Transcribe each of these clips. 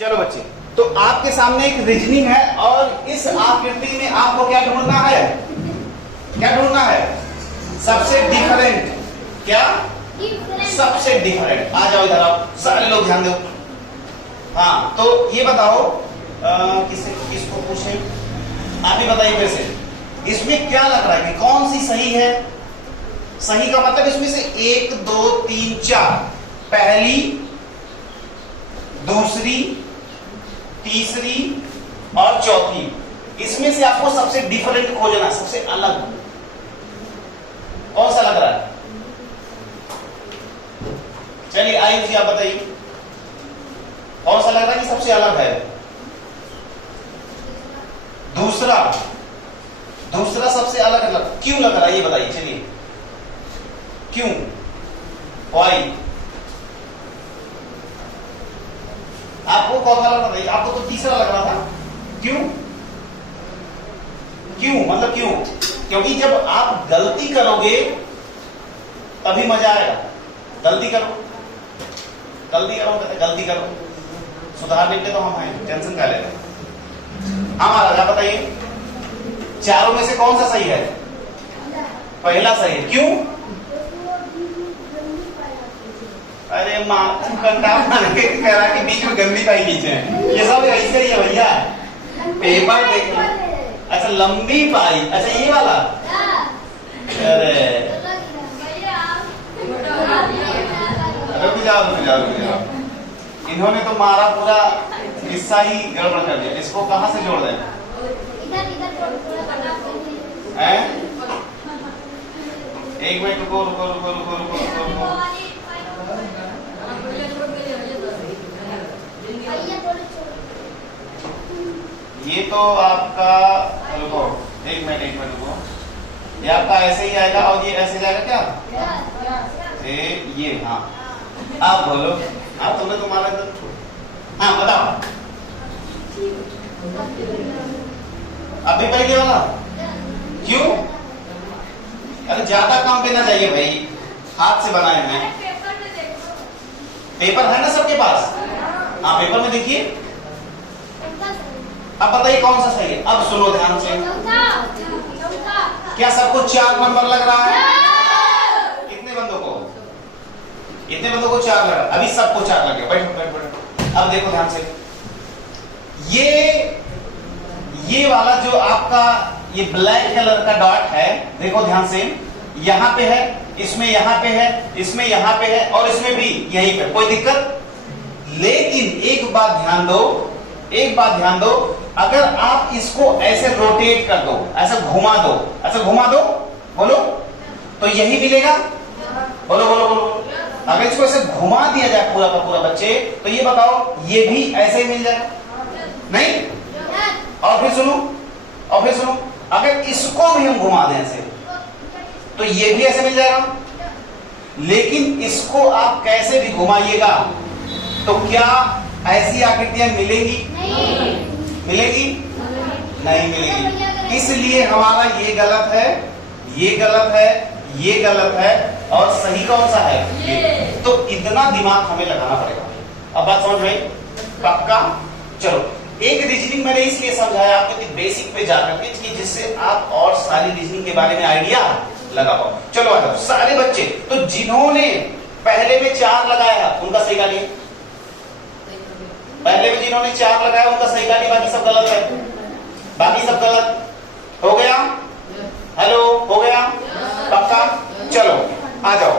चलो बच्चे, तो आपके सामने एक रीजनिंग है और इस आकृति में आपको क्या ढूंढना है? क्या ढूंढना है? सबसे डिफरेंट। क्या? सबसे डिफरेंट। आ जाओ इधर, आप सारे लोग ध्यान दो। हाँ, तो ये बताओ किसको पूछे? आप ही बताइए मेरे से, इसमें क्या लग रहा है कि कौन सी सही है? सही का मतलब इसमें से 1 2 3 4, पहली, दूसरी, तीसरी और चौथी, इसमें से आपको सबसे डिफरेंट खोजना है, सबसे अलग। कौन सा लग रहा है? चलिए आयुष जी आप बताइए, कौन सा लग रहा है कि सबसे अलग है? दूसरा सबसे अलग क्यों लग रहा है ये बताइए। चलिए क्यों? वाई? आपको कौन सा लग रहा था? आपको तो तीसरा लग रहा था। क्यों? मतलब क्यों? क्योंकि जब आप गलती करोगे तभी मजा आएगा। गलती करो, गलती करो, सुधारने के लिए तो हम हैं, टेंशन क्या लेते हैं। हाँ महाराज आप बताइए, चारों में से कौन सा सही है? पहला सही है। क्यों? अरे माँ कंटा कह रहा कि बीच में गंदी पाई खींचे, ये सब ऐसे ही है भैया। पेपर देख, अच्छा लंबी पाई, अच्छा ये वाला। अरे रुक जाओ, इन्होंने तो मारा पूरा हिस्सा ही गड़बड़ कर दिया। इसको कहां से जोड़ दें? एक मिनट रुको। ये तो आपका, रुको एक मिनट रुको, ये आपका ऐसे ही आएगा और ये ऐसे जाएगा क्या? ये हाँ, आप बोलो। हाँ तुमने तुम्हारा, हाँ बताओ। अभी पहले वाला क्यों? अरे ज्यादा काम देना चाहिए भाई, हाथ से बनाए हैं। पेपर है ना सबके पास? हाँ पेपर में देखिए। अब बताइए कौन सा सही है? अब सुनो ध्यान से। क्या सबको 4 नंबर लग रहा है? कितने बंदों को? इतने बंदों को 4 लग रहा है। अभी सबको 4 लग गया। बैठो। अब देखो ध्यान से, ये वाला जो आपका ये ब्लैक कलर का डॉट है, देखो ध्यान से, यहां पे है, इसमें यहां पे है, इसमें यहां पे है और इसमें भी यहीं पे। कोई दिक्कत? लेकिन एक बात ध्यान दो, अगर आप इसको ऐसे रोटेट कर दो, ऐसा घुमा दो, बोलो, तो यही मिलेगा। बोलो। अगर इसको ऐसे घुमा दिया जाए पूरा का पूरा बच्चे, तो ये बताओ ये भी ऐसे ही मिल जाए? नहीं? और फिर सुनो, अगर इसको भी हम घुमा दें ऐसे, तो ये भी ऐसे मिल जाएगा। लेकिन इसको आप कैसे भी घुमाइएगा तो क्या ऐसी आकृतियां मिलेंगी? नहीं मिलेगी। इसलिए हमारा ये गलत है, और सही कौन सा है? ये। तो इतना दिमाग हमें लगाना पड़ेगा। अब बात समझ में पक्का? चलो, एक रीजनिंग मैंने इसलिए समझाया आपको कि बेसिक पे जाकर के, कि जिससे आप और सारी रीजनिंग के बारे में आइडिया लगा पाओ। चलो आ जाओ सारे बच्चे, तो जिन्होंने पहले में 4 लगाया उनका सही गालिए। पहले में जिन्होंने 4 लगाया उनका सही गालिए, बाकी सब गलत है। बाकी सब गलत हो गया? हेलो, हो गया? पक्का? चलो आ जाओ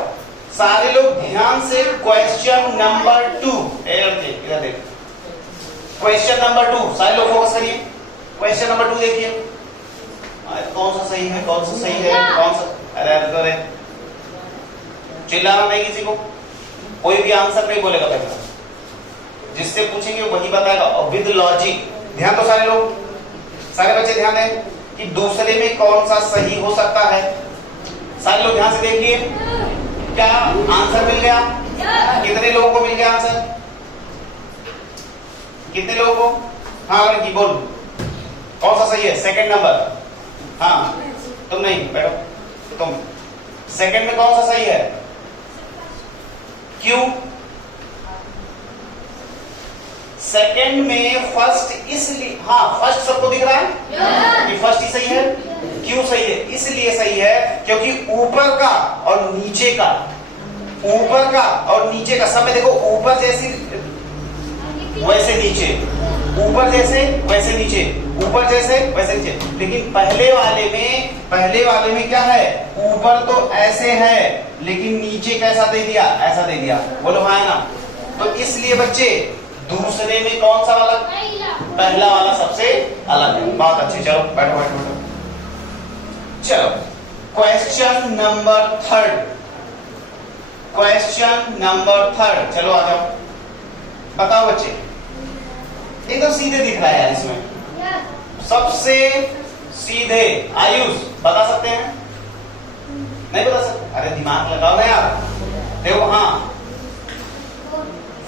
सारे लोग ध्यान से। क्वेश्चन नंबर 2 इधर देख, क्वेश्चन नंबर 2 सारे लोग फोकस करिए। क्वेश्चन नंबर 2 देखिए, कौन सा सही है, कौन सा सही है, कौन सा? अरे चिल्लाना नहीं किसी को, कोई भी आंसर नहीं बोलेगा पहले, जिससे पूछेंगे वही बताएगा और विद लॉजिक। ध्यान दो सारे लोग, सारे बच्चे ध्यान दें कि दूसरे में कौन सा सही हो सकता है। सारे लोग ध्यान से देखिए, क्या आंसर मिल गया? कितने लोगों को मिल गया आंसर? कितने लोगों को? हाँ लड़की बोल, कौन सा सही है? Second number. हाँ तुम नहीं बैठो, तुम सेकंड में कौन सा सही है? क्यों? सेकंड में फर्स्ट इसलिए, हाँ फर्स्ट सबको दिख रहा है कि फर्स्ट ही सही है। क्यों सही है? इसलिए सही है क्योंकि ऊपर का और नीचे का, ऊपर का और नीचे का सब में देखो, ऊपर जैसे वैसे नीचे, ऊपर जैसे वैसे नीचे, ऊपर जैसे वैसे नीचे। लेकिन पहले वाले में क्या है? ऊपर तो ऐसे है लेकिन नीचे कैसा दे दिया? ऐसा दे दिया। बोलो हाँ ना। तो इसलिए बच्चे दूसरे में कौन सा वाला? पहला वाला सबसे अलग है। बहुत अच्छे, चलो बैठो बैठो बैठो। चलो क्वेश्चन नंबर 3, क्वेश्चन नंबर 3, चलो आ जाओ। बताओ बच्चे, एकदम सीधे दिख रहा है यार इसमें, सबसे सीधे। आयुष बता सकते हैं? नहीं बता सकते? अरे दिमाग लगाओ ना यार। देखो हाँ,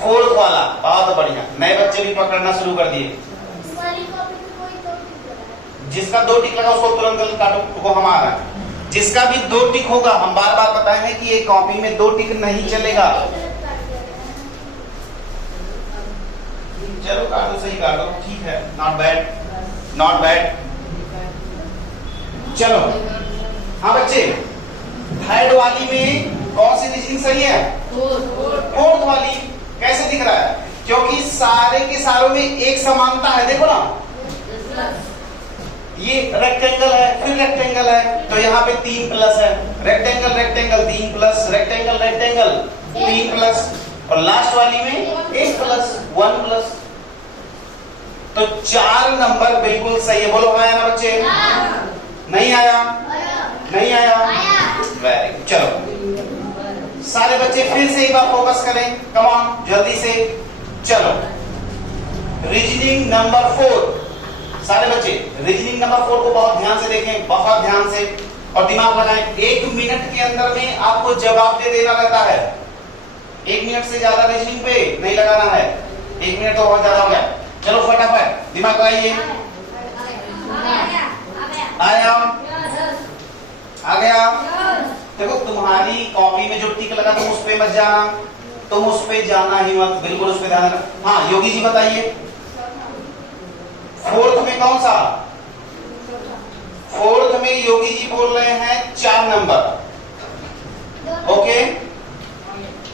फोर्थ वाला, बहुत बढ़िया। नए बच्चे भी पकड़ना शुरू कर दिए। जिसका 2 टिक लगा उसको तुरंत काटो, वो हम आ रहा है। जिसका भी 2 टिक होगा, हम बार बार बताए हैं कि ये कॉपी में 2 टिक नहीं चलेगा। चलो काटो, सही काटो, ठीक है, नॉट बैड, नॉट बैड। चलो हाँ बच्चे, थर्ड वाली में कौन सी रीजनिंग सही है? फोर्थ वाली। कैसे दिख रहा है? क्योंकि सारे के सारों में एक समानता है। देखो ना, ये रेक्टेंगल है, फिर रेक्टेंगल है, तो यहाँ पे 3 प्लस है। Rectangle rectangle 3 plus, rectangle rectangle 3 plus, और लास्ट वाली में 1 प्लस 1 प्लस। तो 4 नंबर बिल्कुल सही है। बोलो आया ना बच्चे? नहीं आया? नहीं आया? Very good. चलो सारे बच्चे फिर से एक बार फोकस करें, कम ऑन जल्दी से। चलो रीजनिंग नंबर 4, सारे बच्चे रीजनिंग नंबर 4 को बहुत ध्यान से देखें, बहुत ध्यान से, और दिमाग लगाएं। 1 मिनट के अंदर में आपको जवाब दे देना रहता है। 1 मिनट से ज्यादा रीजनिंग पे नहीं लगाना है। 1 मिनट तो बहुत ज्यादा हो गया। चलो फटाफट दिमाग लगाइए। आया? आ गया? देखो तुम्हारी कॉपी में जो टिक लगा तुम उस पे मत जाना, तुम उस पे जाना ही मत, बिल्कुल उस पे ध्यान रखना। हाँ योगी जी बताइए, फोर्थ में कौन सा? फोर्थ में योगी जी बोल रहे हैं 4 नंबर। ओके,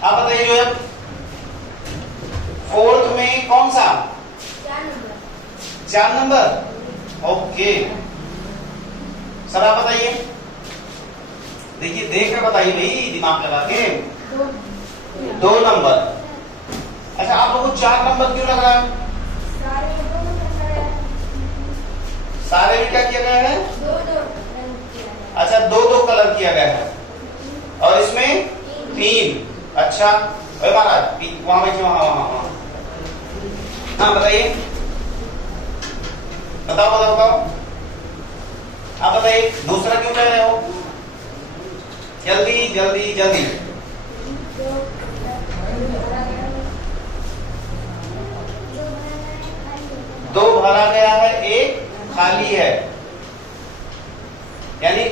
आप बताइए जो है फोर्थ में कौन सा? 4 नंबर। ओके सर आप बताइए, देखिए देख कर बताइए भाई, दिमाग लगा के। 2 नंबर। अच्छा आप लोगों को 4 नंबर क्यों लग रहा है? सारे में क्या किया गया है? 2-2 अच्छा 2-2 कलर किया गया है, और इसमें 3। अच्छा महाराज वहां बैठे, वहां। हाँ बताइए, बताओ बताओ बताओ, आप बताइए दूसरा क्यों कह रहे हो? जल्दी जल्दी जल्दी। 2 भरा गया है, 1 खाली है। यानी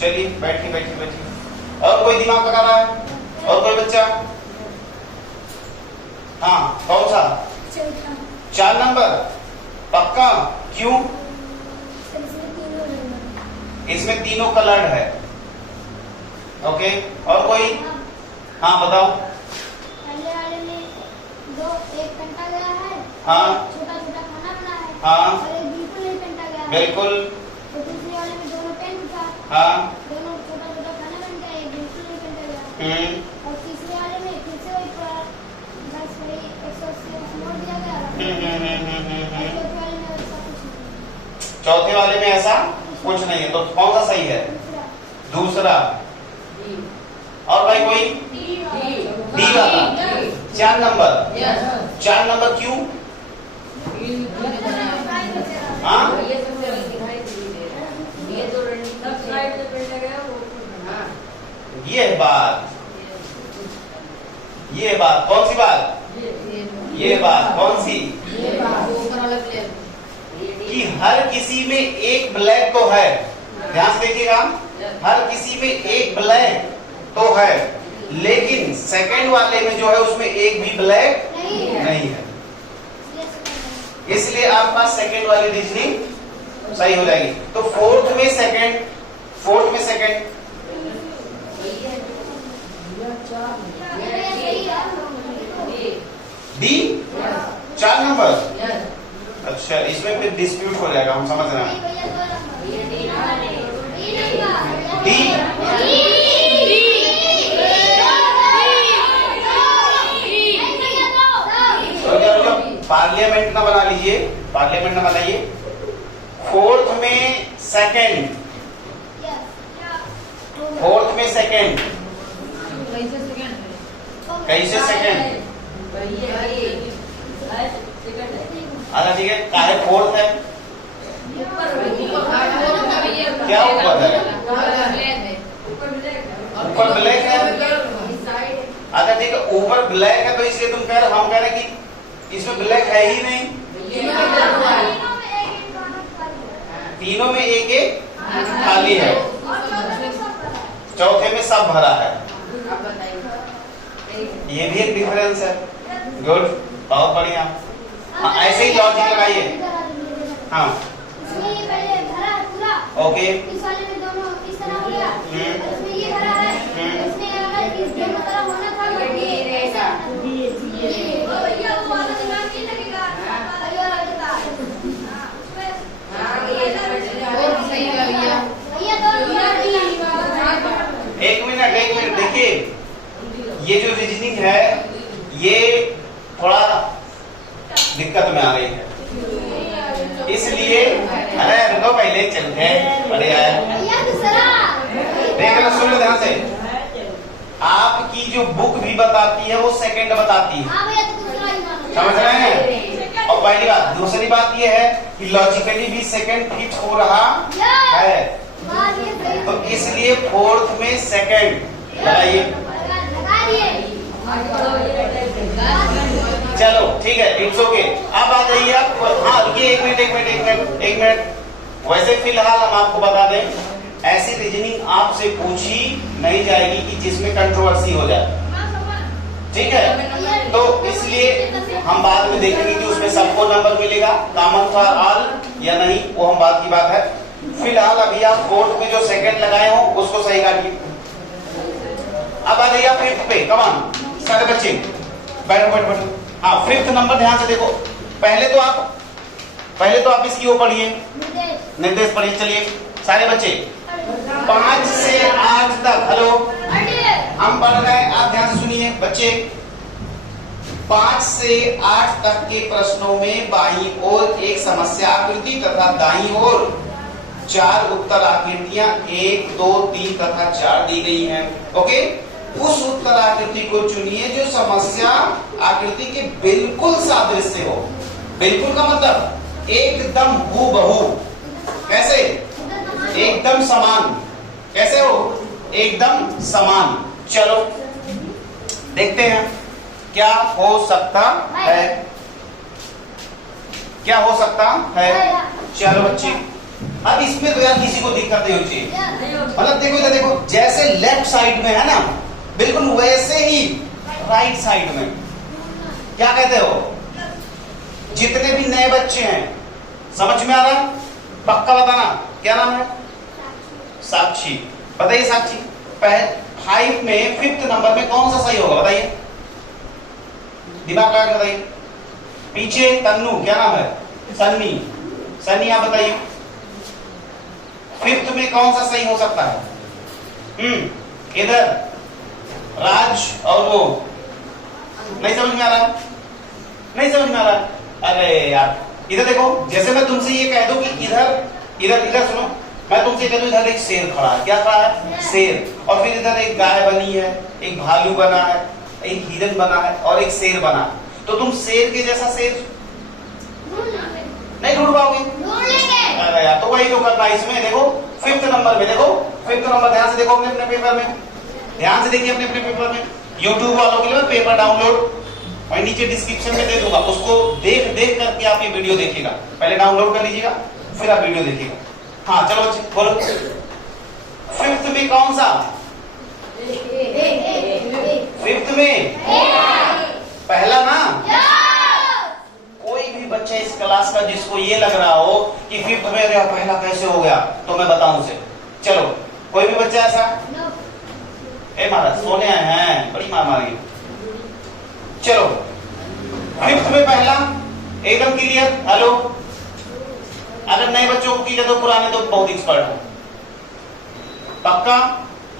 चलिए बैठिए बैठिए बैठिए। और कोई दिमाग लगा रहा है? और कोई बच्चा? हाँ कौन सा? 4 नंबर पक्का? क्यों? इसमें तीनों कलर्ड है। ओके, और कोई? हाँ बताओ। पहले वाले में 1 घंटा गया है, हाँ छोटा छोटा खाना बना है, हाँ और एक बिल्कुल नहीं घंटा गया है। बिल्कुल। तो दूसरे वाले में दोनों पेन था, हाँ दोनों छोटा छोटा खाना बन गया, एक बिल्कुल नहीं घंटा गया। और तीसरे वाले में फिर से वही बस वही 180 मोड़ दिया गया। चौथे वाले में ऐसा कुछ नहीं है। तो कौन सा सही है? दूसरा। और भाई कोई? डी वाला 4 नंबर। 4 नंबर क्यों? हाँ ये बात, ये बात कौन सी बात? ये बात कौन सी? कि हर किसी में एक ब्लैक तो है। ध्यान से देखिएगा, हर किसी में एक ब्लैक तो है, लेकिन सेकंड वाले में जो है उसमें एक भी ब्लैक नहीं है। इसलिए आपका सेकंड वाली रीजनिंग सही हो जाएगी। तो फोर्थ में सेकंड डी 4 नंबर। अच्छा, इसमें फिर डिस्प्यूट हो जाएगा, हम समझ रहे हैं। डी पार्लियामेंट ना बना लीजिए, पार्लियामेंट ना बनाइए। फोर्थ में सेकंड कैसे सेकंड? अच्छा ठीक है, काहे फोर्थ है? क्या ऊपर है? ऊपर ब्लैक है। अच्छा ठीक है, ऊपर ब्लैक है तो इसलिए तुम कह रहे, हम कह रहे कि इसमें ब्लैक है ही नहीं। तीनों में एक एक खाली है, चौथे में सब भरा है। ये भी एक डिफरेंस है। गुड, बहुत बढ़िया। हाँ, ऐसे ही लॉजिक लगाइए। हाँ ओके, इस वाले में दोनों इस तरह हो गया, इसमें ये भरा है, इसमें अगर इस दोनों तरह होना था तो ये रहेगा। भैया वो वाला दिमाग नहीं लगेगा, भैया लगेगा। हां ये सही कर लिया भैया। तो एक मिनट देखिए, ये जो रीजनिंग है ये थोड़ा दिक्कत में आ रही है, इसलिए अरे रुको, पहले चलते हैं। बढ़िया है, देखना, सुन लो ध्यान से। आपकी जो बुक भी बताती है वो सेकंड बताती है, समझ रहे हैं? और पहली बात, दूसरी बात ये है कि लॉजिकली भी सेकंड फिट हो रहा है, तो इसलिए फोर्थ में सेकंड लगाइए। चलो ठीक है, इट्स ओके। अब आ जाइए आप। हाँ रुकिए, एक मिनट। वैसे फिलहाल हम आपको बता दें, ऐसी रीजनिंग आपसे पूछी नहीं जाएगी कि जिसमें कंट्रोवर्सी हो जाए, ठीक है? तो इसलिए हम बाद में देखेंगे कि उसमें सबको नंबर मिलेगा, कॉमन फॉर ऑल या नहीं, वो हम बात की बात है। फिलहाल अभी आप फोर्थ में जो सेकंड लगाए हो उसको सही काटिए। अब आ जाइए आप फिफ्थ पे। कम ऑन सारे बच्चे, बैठो। हाँ, फिफ्थ नंबर ध्यान से देखो। पहले तो आप इसकी वो पढ़िए, निर्देश पढ़िए। चलिए सारे बच्चे 5 से 8 तक, हेलो हम पढ़ रहे हैं, आप ध्यान से सुनिए बच्चे। 5 से 8 तक के प्रश्नों में बाईं ओर एक समस्या आकृति तथा दाईं ओर 4 उत्तर आकृतियां 1, 2, 3 तथा 4 दी गई हैं। ओके, उस उत्तर आकृति को चुनिए जो समस्या आकृति के बिल्कुल सादृश्य हो। बिल्कुल का मतलब एकदम हूबहू। कैसे? एकदम समान। कैसे हो? एकदम समान। चलो देखते हैं क्या हो सकता है, क्या हो सकता है। चलो बच्चे, अब इसमें तो यार किसी को दिक्कत नहीं होनी चाहिए। मतलब देखो इधर देखो, जैसे लेफ्ट साइड में है ना, बिल्कुल वैसे ही राइट साइड में। क्या कहते हो? जितने भी नए बच्चे हैं, समझ में आ रहा? पक्का बताना, क्या नाम है? साक्षी। बताइए साक्षी, 5 में 5th नंबर में कौन सा सही होगा बताइए, दिमाग लगा के बताइए। पीछे तन्नू, क्या नाम है? सन्नी आप बताइए 5th में कौन सा सही हो सकता है? इधर राज और वो, नहीं समझ में आ रहा? नहीं समझ में आ रहा? अरे यार इधर देखो, जैसे मैं तुमसे ये कह दूं कि इधर सुनो, मैं तुमसे कह दूं इधर एक शेर खड़ा है। क्या खड़ा है? शेर। और फिर इधर एक गाय बनी है, एक भालू बना है, एक हिरन बना है और एक शेर बना है। तो तुम शेर के जैसा शेर नहीं ढूंढ पाओगे। अरे यार, तो वही तो करना है इसमें। देखो 5th नंबर में, देखो 5th नंबर ध्यान से देखो अपने पेपर में, ध्यान से देखिए अपने पेपर में। YouTube वालों के लिए पेपर डाउनलोड मैं नीचे डिस्क्रिप्शन में दे दूंगा, उसको देख करके आप ये वीडियो देखिएगा। पहले डाउनलोड कर लीजिएगा, फिर आप वीडियो देखिएगा। हाँ चलो बच्चे बोलो, 5th में कौन सा? 5th में पहला ना, कोई भी बच्चा इस क्लास का जिसको ये लग रहा हो कि फिफ्थ में अरे पहला कैसे हो गया, तो मैं बताऊं उसे। चलो कोई भी बच्चा ऐसा? ए महाराज सोने आए हैं, बड़ी मार मारी। चलो फिफ्थ में पहला एकदम क्लियर? हेलो, अगर नए बच्चों को क्लियर तो पुराने तो बहुत एक्सपर्ट हो पक्का।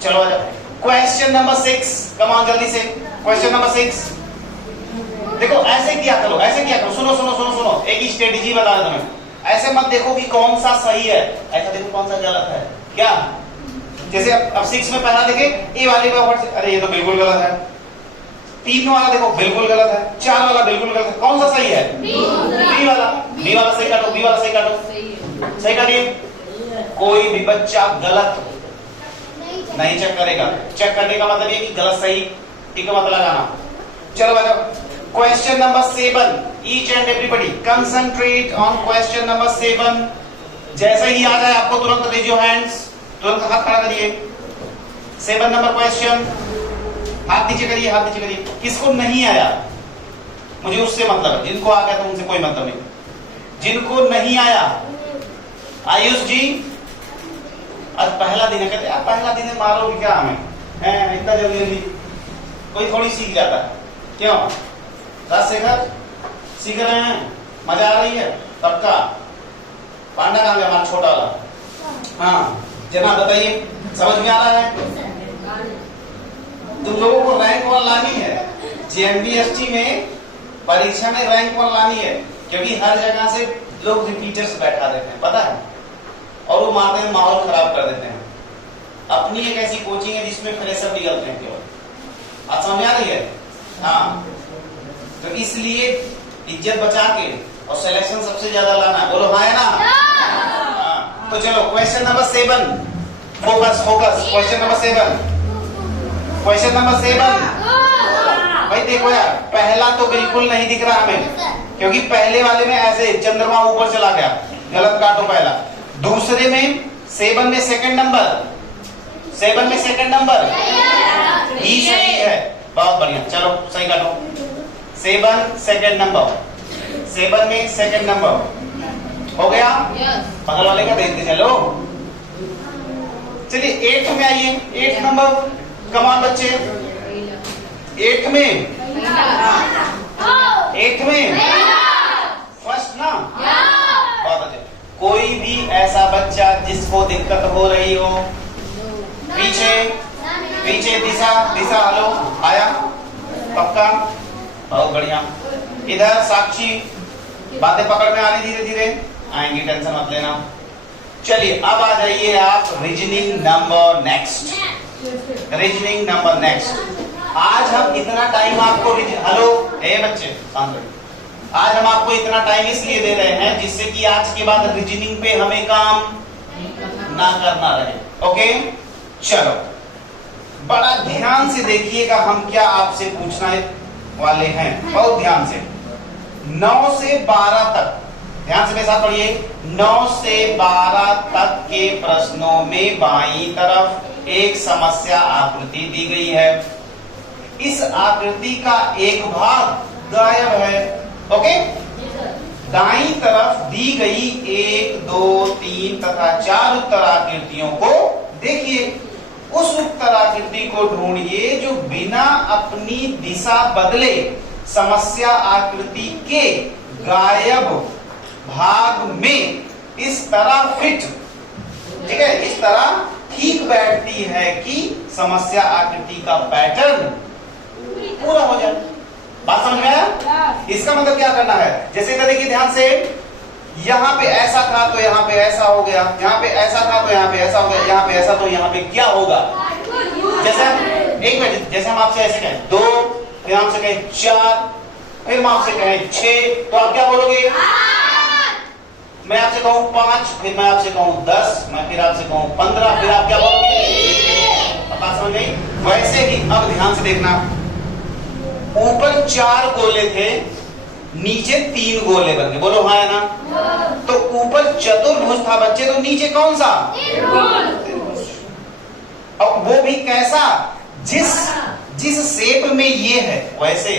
चलो आ जाओ, क्वेश्चन नंबर 6, कम ऑन जल्दी से। क्वेश्चन नंबर 6 देखो, ऐसे किया करो, ऐसे किया करो। सुनो सुनो सुनो सुनो, एक ही स्ट्रेटेजी बता रहा तुम्हें। ऐसे मत देखो कि कौन सा सही है, ऐसा देखो कौन सा गलत है। क्या जैसे अब 6 में पहला देखे ए वाले में अरे ये तो बिल्कुल गलत है। 3 वाला देखो बिल्कुल गलत है। 4 वाला बिल्कुल गलत है। कौन सा सही है? बी वाला। बी वाला सही काटो, बी वाला सही काटो, सही काटिए। कोई भी बच्चा गलत नहीं चेक करेगा। चेक करने का मतलब ये कि गलत सही ठीक मत लगाना। चलो बताओ, question number 7, each and everybody concentrate on question number 7। जैसे ही आ जाए आपको तुरंत रेज योर हैंड्स, तुरंत हाथ खड़ा करिए। 7 नंबर क्वेश्चन, हाथ नीचे करिए, हाथ नीचे करिए। किसको नहीं आया मुझे उससे मतलब है, जिनको आ गया तो उनसे कोई मतलब नहीं। जिनको नहीं आया, आयुष जी आज पहला दिन है, कहते यार पहला दिन है मारोगे क्या हमें, हैं इतना जल्दी जल्दी, कोई थोड़ी सीख जाता है। क्यों राजशेखर सीख रहे हैं, मजा आ रही है पक्का? पांडा कहाँ गया हमारा छोटा वाला? हाँ जना बताइए, समझ में आ रहा है? तुम लोगों को रैंक 1 लानी है, जेएमबीएसटी में परीक्षा में रैंक 1 लानी है, क्योंकि हर जगह से लोग रिपीटर्स बैठा देते हैं पता है, और वो मारते हैं, माहौल खराब कर देते हैं। अपनी एक ऐसी कोचिंग है जिसमें फ्रेशर निकलते हैं केवल। आप समझ आ रही है? हाँ, तो इसलिए इज्जत बचा के और सिलेक्शन सबसे ज्यादा लाना। बोलो हाँ है ना? हाँ। तो चलो question number 7, focus focus. Question number 7, question number 7 भाई देखो यार, पहला तो बिल्कुल नहीं दिख रहा हमें, क्योंकि पहले वाले में ऐसे चंद्रमा ऊपर चला गया, गलत काटो पहला। दूसरे में 7 में सेकंड नंबर, 7 में सेकंड नंबर ई सही है, बहुत बढ़िया। चलो सही काटो, 7 सेकंड नंबर, 7 में सेकंड नंबर हो गया। बगल वाले का देखते चलो। चलिए 8 में आइए, 8 नंबर, कम ऑन बच्चे। 8 में, 8 में फर्स्ट ना, बहुत अच्छे। कोई भी ऐसा बच्चा जिसको दिक्कत हो रही हो, पीछे पीछे दिशा दिशा, हेलो आया पक्का, बहुत बढ़िया। इधर साक्षी, बातें पकड़ में आ रही, धीरे धीरे आएंगी, टेंशन मत लेना। चलिए अब आ जाइए आप reasoning number next, reasoning number next. आज हम इतना टाइम आपको, हेलो ए बच्चे शांत रहिए। आज हम आपको इतना टाइम इसलिए दे रहे हैं जिससे कि आज के बाद रीजनिंग पे हमें काम ना करना रहे। ओके चलो, बड़ा ध्यान से देखिएगा हम क्या आपसे पूछने वाले हैं, बहुत ध्यान से। 9 से 12 तक, ध्यान से मेरे साथ पढ़िए। 9 से 12 तक के प्रश्नों में बाईं तरफ एक समस्या आकृति दी गई है। इस आकृति का एक भाग गायब है। ओके, दाईं तरफ दी गई 1, 2, 3 तथा 4 उत्तर आकृतियों को देखिए। उस उत्तर आकृति को ढूंढिए जो बिना अपनी दिशा बदले समस्या आकृति के गायब भाग में इस तरह फिट, ठीक है, इस तरह ठीक बैठती है कि समस्या आकृति का पैटर्न पूरा हो जाए। बात समझ में आया? इसका मतलब क्या करना है, जैसे इधर देखिए ध्यान से, यहाँ पे ऐसा था तो यहाँ पे ऐसा हो गया, यहाँ पे ऐसा था तो यहाँ पे ऐसा हो गया, यहाँ पे ऐसा तो यहाँ पे क्या होगा। जैसे एक मिनट, जैसे हम आपसे ऐसे कहें 2, फिर आपसे कहें 4, फिर हम आपसे कहें 6, तो आप क्या बोलोगे? मैं आपसे कहूँ 5, फिर मैं आपसे कहूँ 10, मैं फिर आपसे कहूँ 15, फिर आप क्या बोलोगे? बात समझ गई? वैसे ही अब ध्यान से देखना, ऊपर 4 गोले थे, नीचे 3 गोले बन गए। बोलो हाँ है ना? तो ऊपर चतुर्भुज था बच्चे, तो नीचे कौन सा? अब वो भी कैसा? जिस शेप में ये है वैसे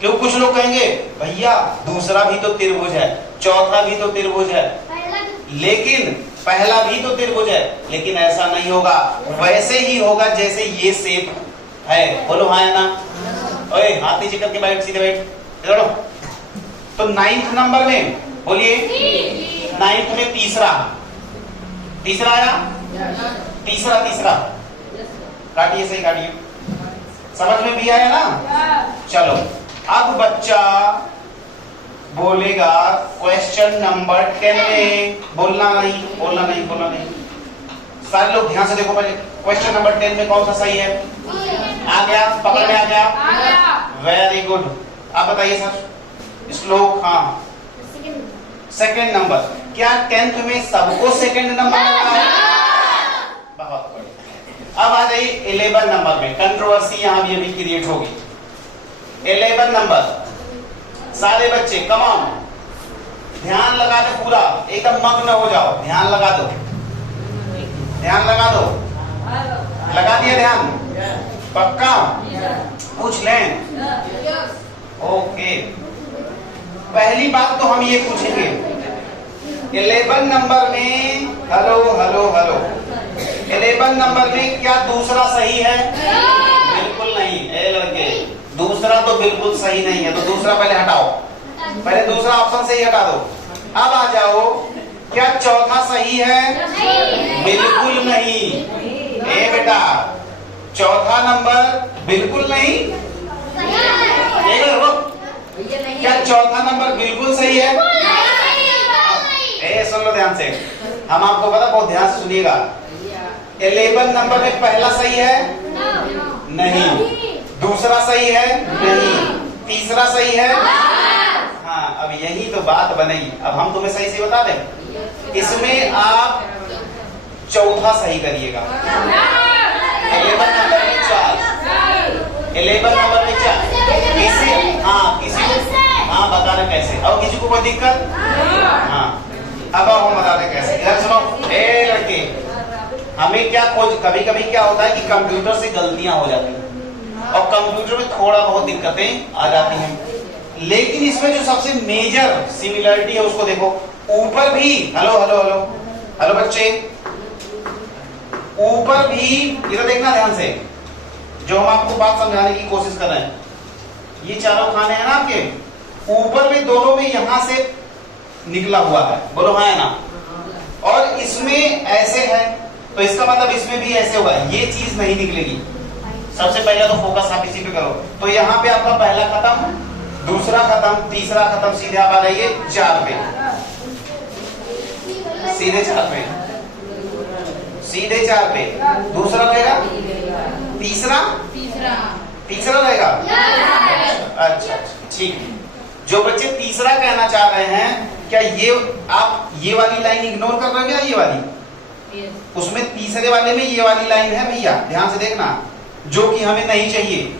क्यों कुछ लोग कहेंगे भैया दूसरा भी तो त्रिभुज है, चौथा भी तो त्रिभुज है, लेकिन पहला भी तो त्रिभुज है, लेकिन ऐसा नहीं होगा, वैसे ही होगा जैसे ये शेप है। बोलो हाँ या ना? ओए हाथ नीचे करके बैठ, सीधे बैठ, चलो। तो 9th नंबर में बोलिए, 9th में तीसरा आया, तीसरा काटिए, सही काटिए, समझ में भी आया ना? चलो अब बच्चा बोलेगा क्वेश्चन नंबर 10 में, बोलना नहीं। सारे लोग ध्यान से देखो पहले, क्वेश्चन नंबर 10 में कौन सा सही है? आ गया, पकड़ में आ गया, वेरी गुड। आप बताइए सर, श्लोक, हाँ सेकंड नंबर। क्या 10th में सबको सेकंड नंबर मिला है? बहुत बढ़िया। अब आ जाइए 11 नंबर में, कंट्रोवर्सी यहां भी अभी क्रिएट होगी। 11 नंबर, सारे बच्चे कम ऑन, ध्यान लगा दो, पूरा एकदम मग्न हो जाओ, ध्यान लगा दो, लगा दिया ध्यान? पक्का? पूछ लें? ओके। पहली बात तो हम ये पूछेंगे 11 नंबर में, हेलो 11 नंबर में क्या दूसरा सही है? बिल्कुल नहीं। ए लड़के, दूसरा तो बिल्कुल सही नहीं है, तो दूसरा पहले हटाओ, पहले दूसरा ऑप्शन सही हटा दो। अब आ जाओ, क्या चौथा सही है? बिल्कुल नहीं। ए बेटा, चौथा नंबर बिल्कुल नहीं। क्या चौथा नंबर बिल्कुल सही है? ए सुन लो ध्यान से, हम आपको पता, बहुत ध्यान से सुनिएगा। 11 नंबर में पहला सही है? नहीं। दूसरा सही है? नहीं। तीसरा सही है? हाँ, अब यही तो बात बनेगी। अब हम तुम्हें सही से बता दें, इसमें आप चौथा सही करिएगा। 11 नंबर में 4, 11 नंबर में 4। किसी को हाँ बता रहे कैसे, और किसी को कोई दिक्कत? हाँ, अब हम बता रहे कैसे। इधर सुनो, ए लड़के, हमें क्या खोज, कभी कभी क्या होता है कि कंप्यूटर से गलतियां हो जाती हैं और कंप्यूटर में थोड़ा बहुत दिक्कतें आ जाती हैं, लेकिन इसमें जो सबसे मेजर सिमिलरिटी है उसको देखो। ऊपर भी, हेलो बच्चे, ऊपर भी इधर देखना ध्यान से, जो हम आपको बात समझाने की कोशिश कर रहे हैं। ये चारों खाने हैं ना आपके, ऊपर में दोनों में यहां से निकला हुआ है, बोलो हाँ है ना? और इसमें ऐसे है, तो इसका मतलब इसमें भी ऐसे होगा, ये चीज नहीं निकलेगी। सबसे पहले तो फोकस आप इसी पे करो। तो यहाँ पे आपका पहला खत्म, दूसरा खत्म, तीसरा खत्म, सीधे आप आ जाइए 4 पे, सीधे 4 पे, सीधे 4 पे। दूसरा रहेगा, तीसरा रहेगा। अच्छा, ठीक। जो बच्चे तीसरा कहना चाह रहे हैं, क्या ये आप ये वाली लाइन इग्नोर कर रहे हो क्या? ये वाली, उसमें तीसरे वाले में ये वाली लाइन है भैया, ध्यान से देखना, जो कि हमें नहीं चाहिए,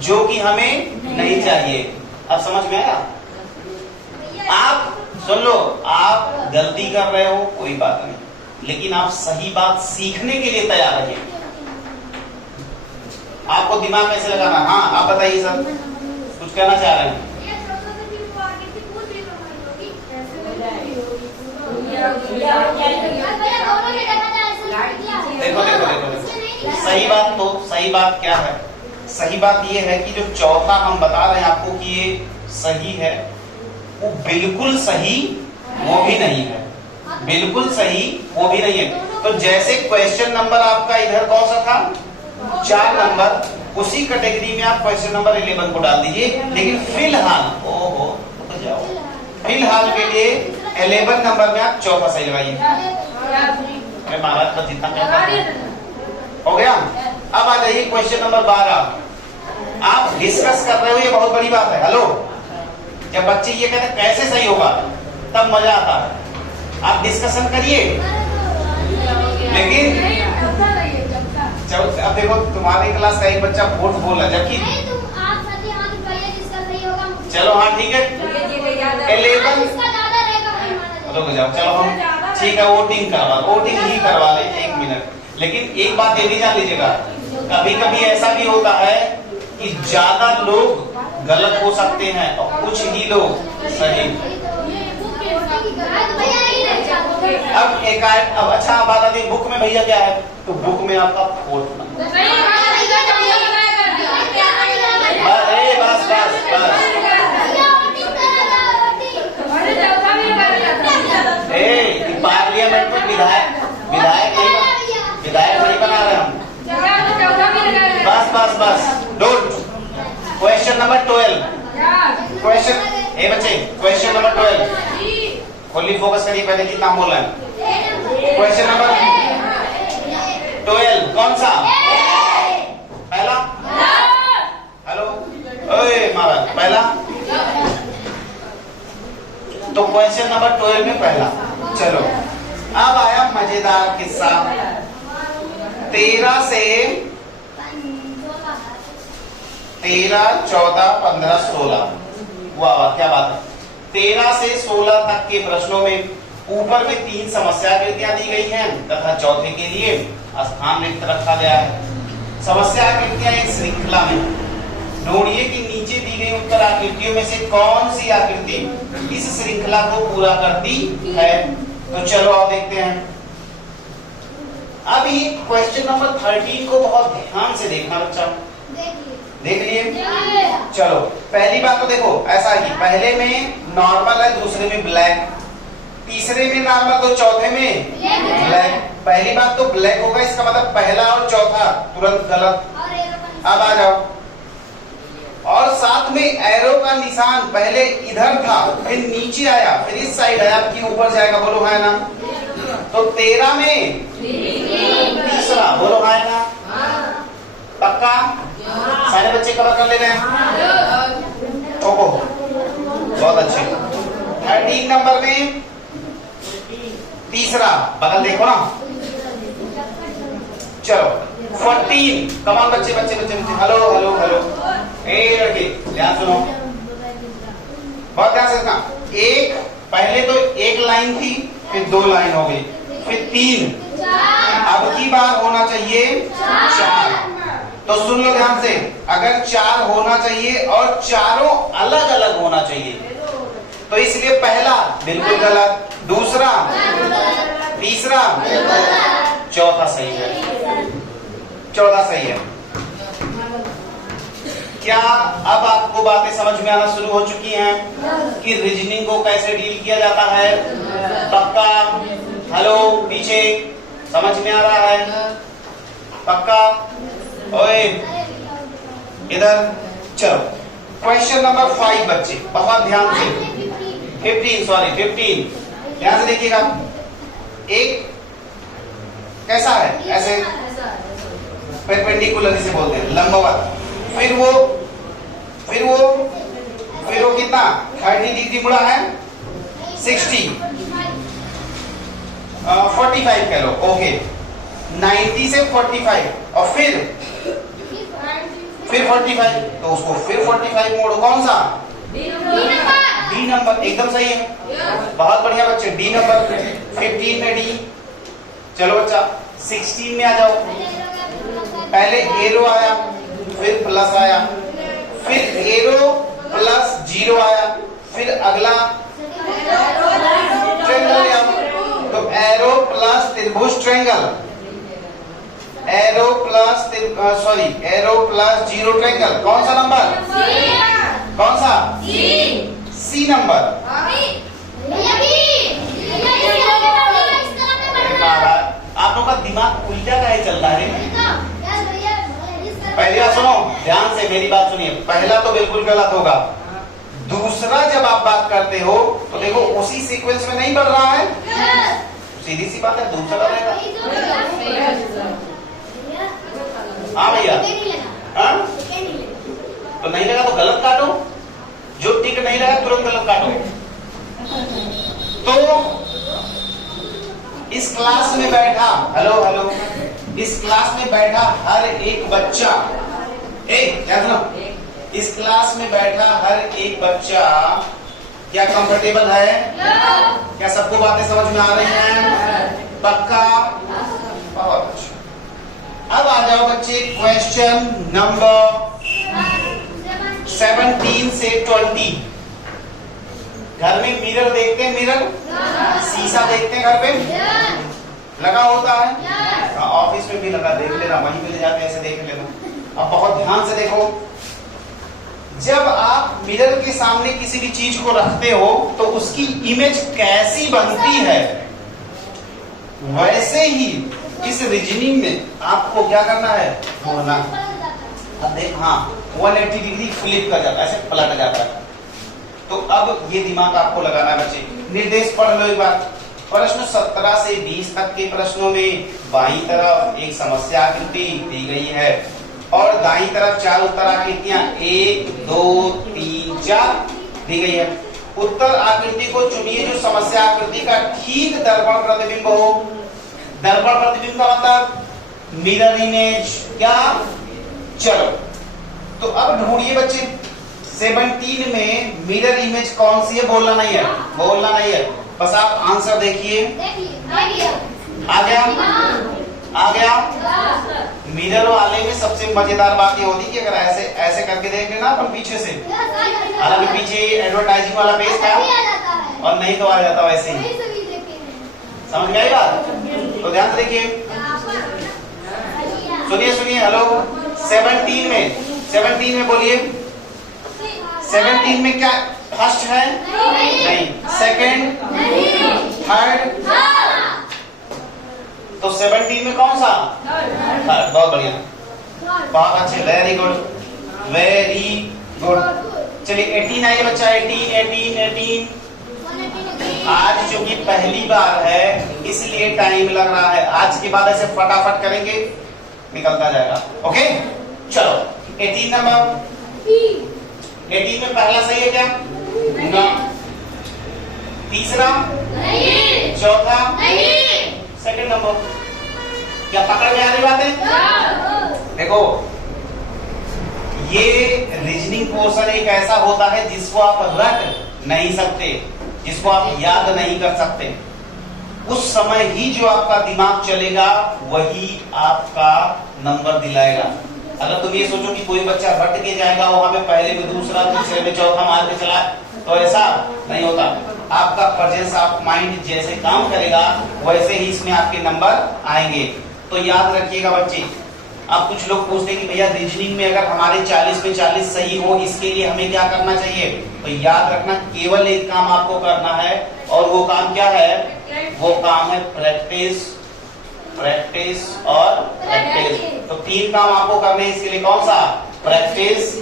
जो कि हमें नहीं चाहिए। अब समझ में आया? आप सुन लो, आप गलती कर रहे हो कोई बात नहीं, लेकिन आप सही बात सीखने के लिए तैयार रहिए। आपको दिमाग कैसे लगाना? हाँ आप बताइए सर, कुछ कहना चाह रहे हैं? देखो, सही बात क्या है? सही बात ये है कि जो चौथा हम बता रहे हैं आपको कि ये सही है, वो बिल्कुल सही वो भी नहीं है, बिल्कुल सही वो भी नहीं है। तो जैसे क्वेश्चन नंबर आपका इधर कौन सा था? 4 नंबर, उसी कैटेगरी में आप क्वेश्चन नंबर 11 को डाल दीजिए। लेकिन फिलहाल फिलहाल के लिए 11 नंबर में आप चौथा सही लगाइए। महाराज का जितना हो गया। अब आ जाइए क्वेश्चन नंबर 12। आप डिस्कस कर रहे हो, ये बहुत बड़ी बात है। हेलो, जब बच्चे ये कहते कैसे सही होगा तब मजा आता है। आप डिस्कशन करिए, लेकिन अब देखो तुम्हारी क्लास का एक बच्चा वोट बोल रहा है, जबकि चलो हाँ ठीक है 11 चलो हम ठीक है वोटिंग ही करवा ले 1 मिनट। लेकिन एक बात ये भी जान लीजिएगा, कभी कभी ऐसा भी होता है कि ज्यादा लोग गलत हो सकते हैं और कुछ ही लोग सही। अब अब अच्छा बात आती है बुक में भैया क्या है, तो बुक में आपका 4th नंबर। अरे बस बस बस पार्लियामेंट में विधायक नहीं बना रहे हम। बस बस don't. Question number 12। Question number 12 fully focus करिए, पहले कितना बोला है। क्वेश्चन नंबर 12 कौन सा पहला? हेलो ओए महाराज पहला, तो क्वेश्चन नंबर 12 में पहला। चलो अब आया मजेदार किस्सा। 13 से 13, 14, 15, 16। वाह वाह क्या बात है। 13 से 16 तक के प्रश्नों में ऊपर में 3 समस्याकृतियां दी गई हैं तथा चौथे के लिए स्थान रिक्त रखा गया है। समस्याकृतियां एक श्रृंखला में, ढूंढिए कि नीचे दी गई उत्तर आकृतियों में से कौन सी आकृति इस श्रृंखला को पूरा करती है। तो चलो आओ देखते हैं। अब ये क्वेश्चन नंबर 13 को बहुत ध्यान से देखना बच्चा। देख लिए? चलो पहली बात तो देखो ऐसा ही, पहले में नॉर्मल है, दूसरे में ब्लैक, तीसरे में नॉर्मल तो चौथे में ब्लैक। पहली बात तो ब्लैक होगा, इसका मतलब पहला और चौथा तुरंत गलत। अब आ जाओ, और साथ में एरो का निशान पहले इधर था फिर नीचे आया फिर इस साइड आया, आपकी ऊपर जाएगा, बोलो है ना। तो 13 में तीसरा, बोलो है ना। पक्का? सारे बच्चे कवर कर ले रहे हैं। ओहो बहुत अच्छे। 13 नंबर में तीसरा, बगल देखो ना। चलो 14, कमान बच्चे बच्चे बच्चे बच्चे, हेलो हेलो हेलो, ए लड़के ध्यान सुनो, बहुत ध्यान से सुनना। एक पहले तो एक लाइन थी, फिर 2 लाइन हो गई, फिर 3, अब की बार होना चाहिए 4। तो सुन लो ध्यान से, अगर 4 होना चाहिए और चारों अलग अलग होना चाहिए, तो इसलिए पहला बिल्कुल गलत, दूसरा, तीसरा, चौथा सही है। 14 सही है। क्या अब आपको बातें समझ में आना शुरू हो चुकी हैं कि रीजनिंग को कैसे डील किया जाता है? पक्का? हेलो पीछे समझ में आ रहा है? पक्का? ओए इधर चलो। क्वेश्चन नंबर 5 बच्चे बहुत ध्यान से, 15 ध्यान से देखिएगा। एक कैसा है, ऐसे परपेंडिकुलर इसे बोलते हैं, लंबवत। फिर वो कितना 30 डिग्री मुड़ा है, 60, 45 कह लो, ओके। 90 से 45 और फिर 45, तो उसको फिर 45 मोड़, कौन सा? डी नंबर, एकदम सही है, बहुत बढ़िया बच्चे। डी नंबर 15 में डी। चलो बच्चा 16 में आ जाओ। पहले एरो आया, फिर प्लस आया, फिर एरो प्लस 0 आया, फिर अगला ट्रायंगल ले आओ। तो एरो प्लस त्रिभुज ट्रायंगल, एरो प्लस 0 ट्रायंगल, कौन सा नंबर? कौन सा? C number. आप लोगों का दिमाग उल्टा काहे चल रहा है? पहली बात सुनो ध्यान से, मेरी बात सुनिए। पहला तो बिल्कुल गलत होगा, दूसरा जब आप बात करते हो तो देखो उसी सीक्वेंस में नहीं बढ़ रहा है, सीधी सी बात है, दूसरा रहेगा। हाँ भैया, हाँ तो नहीं लगा तो गलत काटो, जो टिक नहीं लगा तुरंत गलत काटो। तो इस क्लास में बैठा, हेलो हेलो, इस क्लास में बैठा हर एक बच्चा, इस क्लास में बैठा हर एक बच्चा क्या कंफर्टेबल है? क्या सबको बातें समझ में आ रही हैं? पक्का? बहुत अच्छा। अब आ जाओ बच्चे क्वेश्चन नंबर 17 से 20। घर में मिरर देखते हैं, मिरर शीशा देखते हैं घर पे लगा होता है, ऑफिस में भी लगा, देख लेना, वहीं पे ले जाके ऐसे देख लेना। अब बहुत ध्यान से देखो, जब आप मिरर के सामने किसी भी चीज को रखते हो तो उसकी इमेज कैसी बनती है, वैसे ही इस रीजनिंग में आपको क्या करना है, बोलना। अब देख, हाँ 180 डिग्री फ्लिप कर जाता है, ऐसे पलट जाता है। तो अब ये दिमाग आपको लगाना है बच्चे। निर्देश पढ़ लो एक बार। प्रश्न 17 से 20 तक के प्रश्नों में बाईं तरफ एक समस्या आकृति दी गई है और दाईं तरफ 4 उत्तर आकृतियां 1, 2, 3, 4 दी गई है। उत्तर आकृति को चुनिए जो समस्या आकृति का ठीक दर्पण प्रतिबिंब हो। दर्पण प्रतिबिंब का मतलब मिरर इमेज, क्या? चलो तो अब ढूंढिए बच्चे 17 में मिरर इमेज कौन सी है, बोलना नहीं है, बोलना नहीं है, बस आप आंसर देखिए। आ गया, आ गया। मिरर वाले में सबसे मजेदार बात ये होती कि अगर ऐसे ऐसे करके देख लेना अपन पीछे से, हालांकि पीछे एडवर्टाइजिंग वाला पेज था और नहीं तो आ जाता वैसे ही। समझ में आई बात? तो ध्यान से देखिए, सुनिए सुनिए, हेलो। 17 में बोलिए, 17 में क्या फर्स्ट है? नहीं। सेकंड? थर्ड? तो 17 में कौन सा? थर्ड। बहुत बढ़िया, बहुत अच्छे, वेरी गुड, वेरी गुड। चलिए 18 आइए बच्चा, 18। आज चूंकि पहली बार है इसलिए टाइम लग रहा है, आज के बाद ऐसे फटाफट करेंगे, निकलता जाएगा। ओके चलो 18 नंबर। 18 में पहला सही है क्या? ना। तीसरा? नहीं। चौथा? नहीं। Second number. क्या पकड़ में आ रही बात है? देखो ये रीजनिंग पोर्शन एक ऐसा होता है जिसको आप रट नहीं सकते, जिसको आप याद नहीं कर सकते। उस समय ही जो आपका दिमाग चलेगा वही आपका नंबर दिलाएगा। अगर तुम ये सोचो कि कोई बच्चा रट के जाएगा वहां पे पहले में दूसरा, तीसरे में चौथा मार के चला, तो ऐसा नहीं होता। आपका प्रेजेंस ऑफ माइंड जैसे काम करेगा वैसे ही इसमें आपके नंबर आएंगे। तो याद रखिएगा बच्चे। अब कुछ लोग पूछते हैं कि भैया रीजनिंग में अगर हमारे 40 में 40 सही हो, इसके लिए हमें क्या करना चाहिए? तो याद रखना, केवल एक काम आपको करना है, और वो काम क्या है? वो काम है प्रैक्टिस, प्रैक्टिस और प्रैक्टिस। तो 3 काम आपको करने हैं, इसके लिए कौन सा? प्रैक्टिस,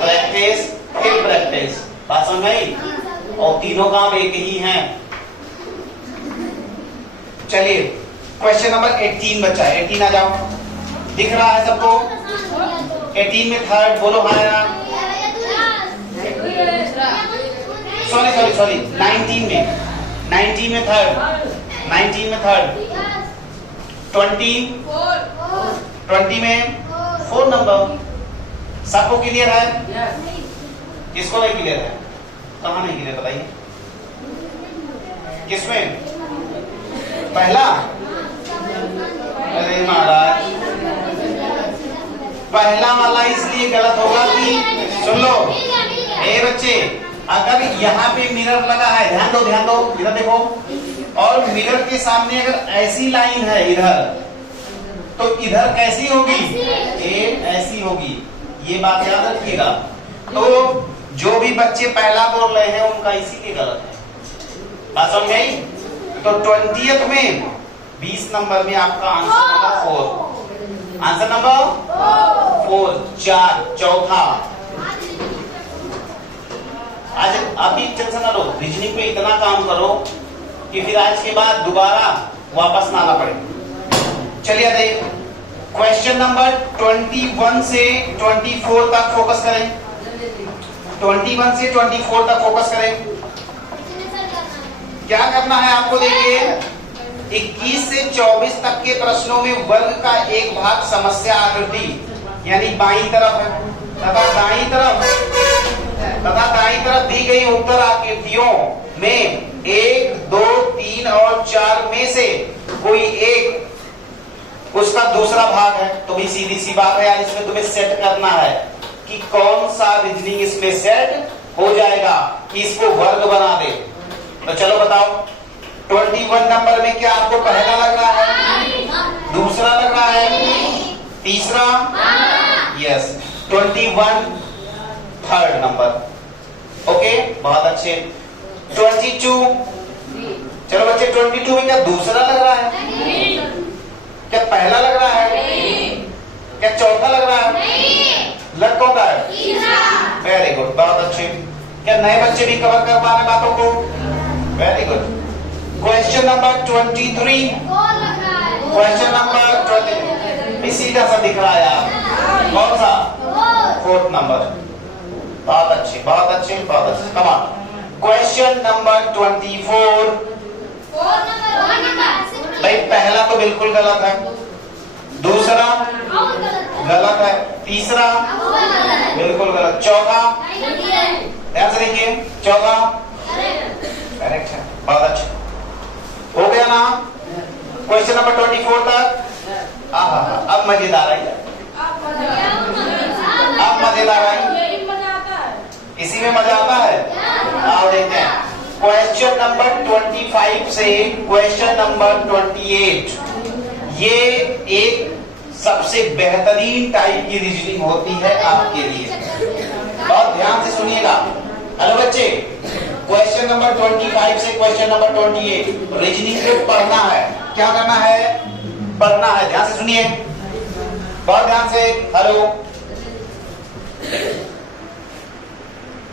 प्रैक्टिस, फिर प्रैक्टिस। बात समझ में आई? और तीनों काम एक ही हैं। चलिए क्वेश्चन नंबर 18 बच्चा, 18 आ जाओ। दिख रहा है सबको? 18 में थर्ड बोलो, हाँ यार। सॉरी 19 में थर्ड, 19 में थर्ड। 20 में 4 नंबर। सबको क्लियर है? किसको नहीं क्लियर है? कहाँ नहीं क्लियर बताइए? किसमें? पहला? अरे महाराज, पहला वाला इसलिए गलत होगा कि सुन लो ए बच्चे, अगर यहाँ पे मिरर लगा है, ध्यान दो इधर देखो, और मिरर के सामने अगर ऐसी लाइन है इधर, तो इधर कैसी होगी? ऐसी होगी। ये बात याद रखिएगा। तो जो भी बच्चे पहला बोल रहे हैं उनका इसीलिए गलत है। बात समझ आई? तो 20th में 20 नंबर में आपका आंसर नंबर 4, आंसर नंबर 4, 4, चौथा। आज अभी टेंशन ना लो, रीजनिंग पे इतना काम करो कि फिर आज के बाद दोबारा वापस ना आना पड़े। चलिए देख, क्वेश्चन नंबर 21 से 24 तक फोकस करें। 21 से 24 तक फोकस करें। क्या करना है आपको? देखिए 21 से 24 तक के प्रश्नों में वर्ग का एक भाग समस्या आकृति यानी बाईं तरफ है, तथा दाईं तरफ दी गई उत्तर आकृतियों में 1, 2, 3 और 4 में से कोई एक उसका दूसरा भाग है। तो भी सीधी सी बात है यार, इसमें तुम्हें सेट करना है कि कौन सा रीजनिंग इसमें सेट हो जाएगा कि इसको वर्ग बना दे। तो चलो बताओ 21 नंबर में क्या आपको पहला लग रहा है, दूसरा लग रहा है, तीसरा, यस 21 थर्ड नंबर। ओके बहुत अच्छे। 22, चलो बच्चे 22 में क्या दूसरा लग रहा है, क्या पहला लग रहा है, क्या चौथा लग रहा है, लग कौन रहा है, वेरी गुड बहुत अच्छे। क्या नए बच्चे भी कवर कर पा रहे बातों को, very good. Question number 23, question number 23 इसी का सा दिख रहा है आप, कौन सा, 4th नंबर। बहुत अच्छे बहुत अच्छे बहुत अच्छे। Come on. क्वेश्चन नंबर 24, भाई पहला तो बिल्कुल गलत है, दूसरा गलत है, तीसरा बिल्कुल गलत, चौथा ध्यान से देखिए, चौथा करेक्ट है, बहुत अच्छा हो गया ना। क्वेश्चन नंबर 24 तक अब मजेदार है, अब मजेदार है, इसी में मजा आता है। आओ देखते हैं क्वेश्चन नंबर 25 से क्वेश्चन नंबर 28। ये एक सबसे बेहतरीन टाइप की रीजनिंग होती है आपके लिए, और ध्यान से सुनिएगा। हेलो बच्चे, क्वेश्चन नंबर 25 से क्वेश्चन नंबर 28 रीजनिंग को पढ़ना है, क्या करना है, पढ़ना है। ध्यान से सुनिए, बहुत ध्यान से। हेलो